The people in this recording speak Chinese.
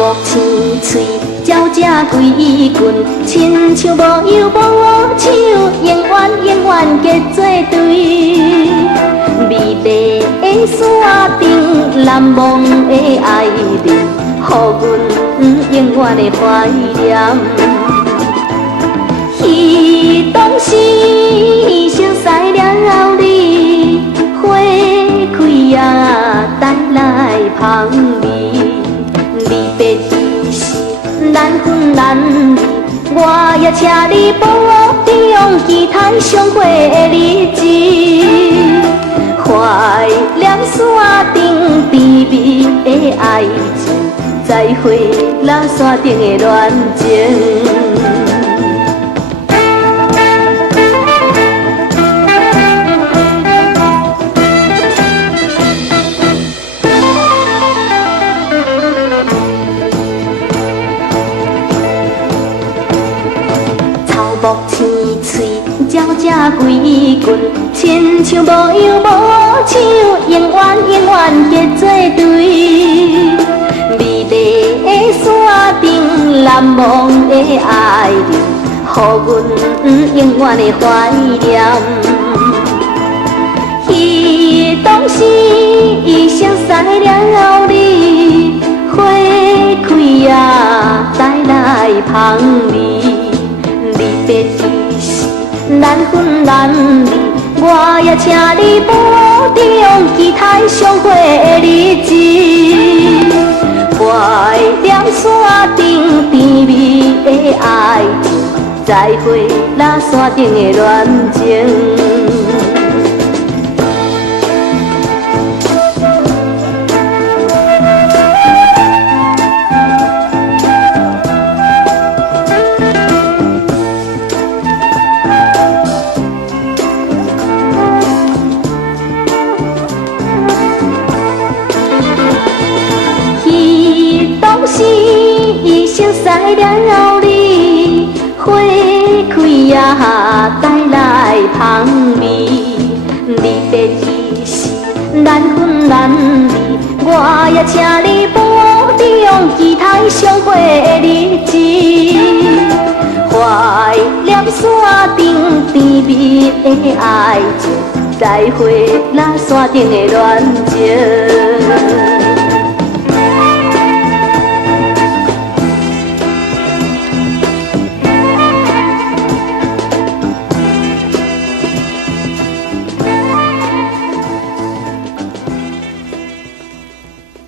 目青翠，鸟只归群，亲像无忧无愁，永远永远结作对。美丽的山顶，难忘的爱人，予阮永远的怀念。彼当时熟悉了你，花开啊，带来香味。离别时难分难离，我也请你保重期待相会的日子。怀念山顶甜蜜的爱情，再会那山顶的恋情。目青翠，鸟只归群，亲像无忧无愁，永远永远结作对。美丽的山顶，难忘的爱人，予阮永远的怀念。彼当时熟悉了你，花开啊，带来香味。离别时难分难离，我也请你保重期待相会的日子。怀念山顶甜蜜的爱情，再会那山顶的恋情。当时熟悉了你，花开啊，带来香味。离别时难分难离，我也请你保重期待相会的日子。怀念山顶甜蜜的爱情，再会那山顶的恋情。